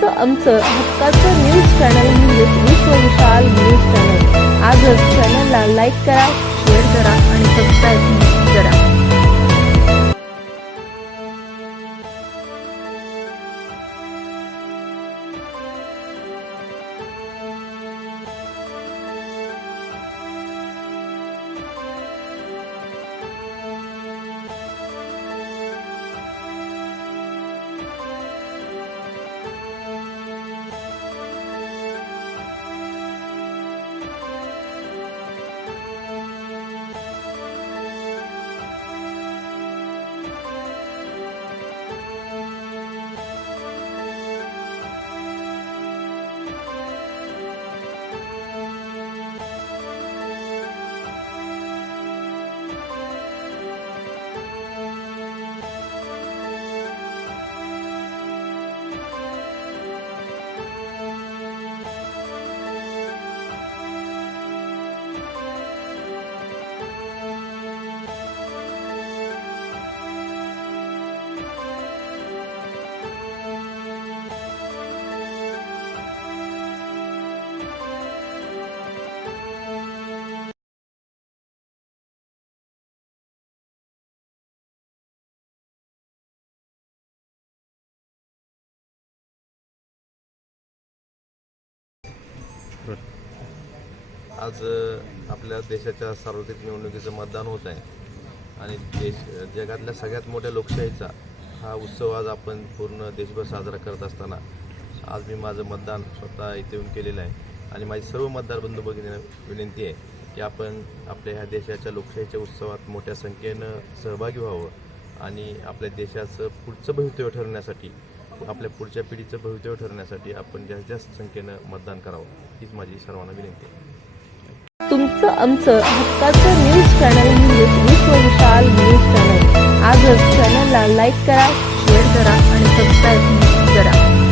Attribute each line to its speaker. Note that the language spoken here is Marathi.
Speaker 1: तुमचं आमचं हक्काचं न्यूज चॅनल म्हणजेच विश्वविशाल न्यूज चॅनल आजच चॅनलला लाईक करा शेअर करा आणि सबस्क्राईब
Speaker 2: आज आपल्या देशाच्या सार्वत्रिक निवडणुकीचं मतदान होत आहे. आणि देश जगातल्या सगळ्यात मोठ्या लोकशाहीचा हा उत्सव आज आपण पूर्ण देशभर साजरा करत असताना आज मी माझं मतदान स्वतः इथे येऊन केलेलं आहे. आणि माझी सर्व मतदार बंधू भगिनींना विनंती आहे की आपण आपल्या ह्या देशाच्या लोकशाहीच्या उत्सवात मोठ्या संख्येनं सहभागी व्हावं आणि आपल्या देशाचं पुढचं भवितव्य ठरवण्यासाठी आपल्या पुढच्या पिढीचं भवितव्य ठरवण्यासाठी आपण जास्तीत जास्त संख्येनं मतदान करावं हीच माझी सर्वांना विनंती आहे.
Speaker 1: आजचं आमचं हक्काचं न्यूज चॅनल म्हणजेच विश्वविशाल न्यूज चॅनल आजच चॅनलला लाईक करा शेअर करा आणि सबस्क्राईब करा.